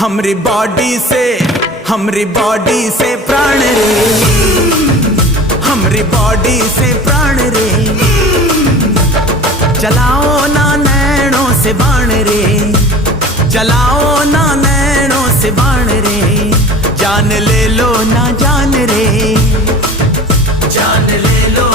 हमरी बॉडी से प्राण रे, हमरी बॉडी से प्राण रे। चलाओ ना नैनों से बाण रे, चलाओ ना नैनों से बाण रे। जान ले लो ना जान रे, जान ले लो